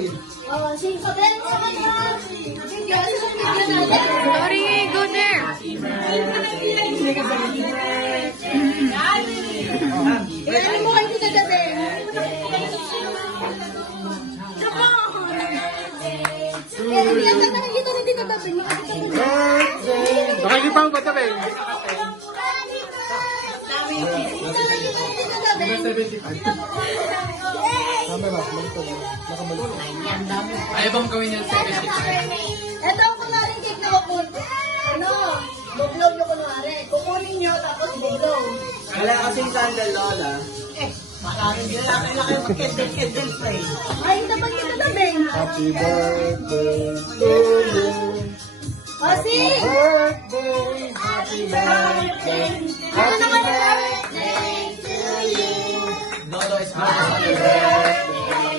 birthday. Oh, si Fabel, saka na. Video, ano sa video natin? Sorry, go there. Ano mo kayo dito gabi? Hindi ang nakikita na dito gabi. Nakalipa mo ba ito, Ben? Ayaw bang gawin yan sa Ito ang kunwaring cake na kukun. Ano? Buglog nyo kunwari. Kukunin nyo tapos buglog. Wala kasing sandal, Lola. Maraming lalaki na kayo mag-kendel play. Ay, dapat kita gabi. Happy birthday to you. O, si! Birthday, happy birthday. Ano naman ang birthday to you? Lolo is happy birthday.